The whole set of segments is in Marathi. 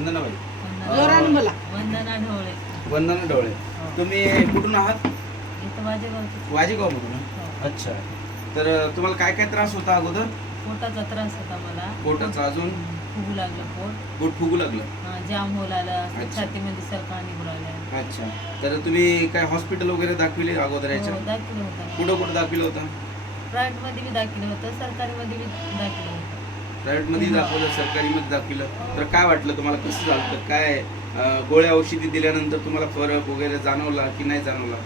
वंदनाबाई. जोरानं बोला. वंदना ढवळे. वंदना ढवळे. तुम्ही कुठून आहात? इथं वाजेगावची. वाजेगावमधून. हो. अच्छा. तर तुम्हाला काय काय त्रास होता अगोदर? पोटाचा त्रास होता मला. पोटाचा, अजून फुगू लागलं पोट. पोट फुगू लागलं. जाम होऊ लागलं. अच्छा. छातीमध्ये सरका निघू लागल्या. अच्छा. तर तुम्ही काय हॉस्पिटल वगैरे दाखविले अगोदर याच्या? हो, दाखवलं होतं. कुठं कुठं दाखविलं होतं? प्रायव्हेट मध्ये बी दाखवलं होतं, सरकारी मध्ये बी दाखवलं होतं. प्रायव्हेट मध्ये दाखवलं, सरकारी मध्ये दाखविलं. तर काय वाटलं तुम्हाला, कसं झालं? काय गोळ्या औषधी दिल्यानंतर तुम्हाला फरक वगैरे जाणवला की नाही जाणवला?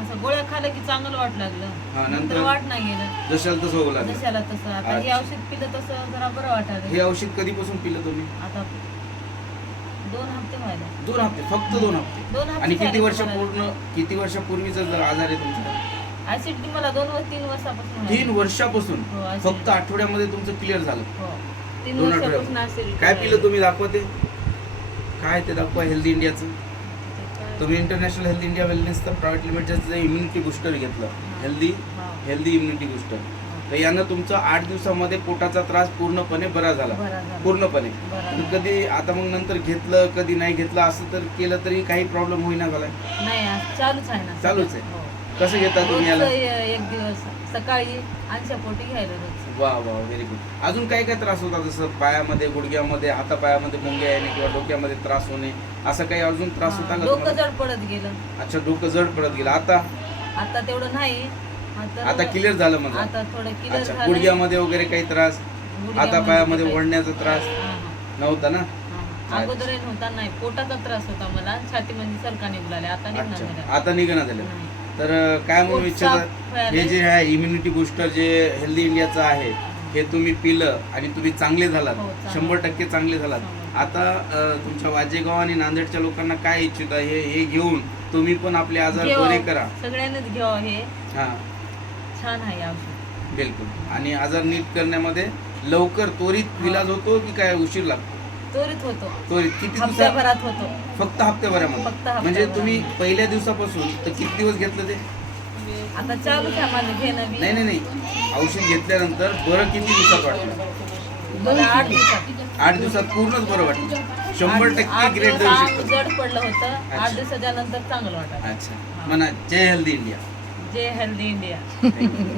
असं गोळ्या खाल्लं की चांगलं वाट लागलं. हा, नंतर नंतर वाट नाही गेलं. जशाला तसं होऊ लागलं. जशाला तसं. आता हे अच्छा. औषध पिलं तसं जरा बरं वाटायला. हे औषध कधीपासून पिलं तुम्ही? आता 2 हप्ते व्हायला. 2 हप्ते, फक्त 2 हप्ते. 2 हप्ते आणि किती झाले किती वर्षापूर्वीचा जर आजार आहे तुमचा? ऍसिडिटी मला 3 वर्षापासून 3 वर्षापासून. हो, acidity. फक्त आठवड्यामध्ये तुमचं क्लिअर झालं. हो. 3 दोन वर्षापासून आठवड्यात. acidity काय आहे. पिलं तुम्ही, दाखवा ते. काय ते दाखवा. हेल्दी इंडियाचं. काय? तुम्ही इंटरनॅशनल हेल्थ इंडिया वेलनेसचं प्रायव्हेट लिमिटेडचं इम्युनिटी बुस्टर घेतलं. हेल्दी हा. Immunity booster. तर यानं तुमचा 8 दिवसामध्ये पोटाचा त्रास पूर्णपणे बरा झाला. बरा झाला. पूर्णपणे. बरा तर झाला. कधी आता मग नंतर घेतलं, कधी नाही घेतलं, असं तर केलं तरी काही प्रॉब्लेम होईना झालाय? नाही आज चालूच आहे ना. चालूच आहे. हो. कसं घेता तुम्ही याला? रोजचं एक दिवस सकाळी 80 पोटी घ्यायला रोज. वा वा, व्हेरी गुड. अजून काय काय त्रास होता, जसं पायामध्ये, गुडघ्यामध्ये, हातापायामध्ये मुंग्या येणे किंवा डोक्यामध्ये त्रास होणे, असं काही अजून त्रास होता का डोकं तुम्हाला? जड पडत गेलं. अच्छा, डोकं जड पडत गेलं. आता आता तेवढं नाही. आता क्लिअर झालं माझं. आता थोडं क्लिअर अच्छा. झालं. गुडघ्यामध्ये वगैरे काही त्रास, हातापायामध्ये ओढण्याचा त्रास नव्हता ना? अगोदर नव्हता. नाही, पोटाचा त्रास होता मला. छातीमध्ये सरका निघू लागल्या. आता निघणार अच्छा. झाल्या. आता निघणं झालं. नाही. तर काय म्हणून पोट इच्छिता, साफ व्हायला. हे जे आहे इम्युनिटी बुस्टर जे हेल्दी इंडियाचं आहे, हे तुम्ही पिलं आणि तुम्ही चांगले झालात. हो, चांगले. 100% चांगले झालात. आता तुमच्या वाजेगाव आणि नांदेडच्या लोकांना काय इच्छिता, हे घेऊन तुम्ही पण आपले आजार घेऊ. बरे करा. सगळ्यांनीच घ्यावं. हे हा, छान आहे औषध. बिलकुल. आणि आजार नीट करण्यामध्ये लवकर त्वरित इलाज होतो की काय उशीर लागतो? त्वरित होतो. त्वरित किती दिवसात? हप्त्याभरात होतो. फक्त हप्त्याभरामध्ये. फक्त हप्त्याभरात. म्हणजे तुम्ही पहिल्या दिवसापासून तर किती दिवस घेतलं ते? आता चालूच आहे माझं घेणं बी. नाही, औषध घेतल्यानंतर बरं किती दिवसात वाटलं? मला 8 दिवसात. 8 दिवसात पूर्णच बरं वाटलं. 100% आठ ग्रेड दिवस देऊ अंग शकतो. जड पडलं होतं. अच्छा. 8 दिवसाच्या नंतर चांगलं वाटायचं. अच्छा. म्हणा जय हेल्दी इंडिया. जे हेल्दी इंडिया.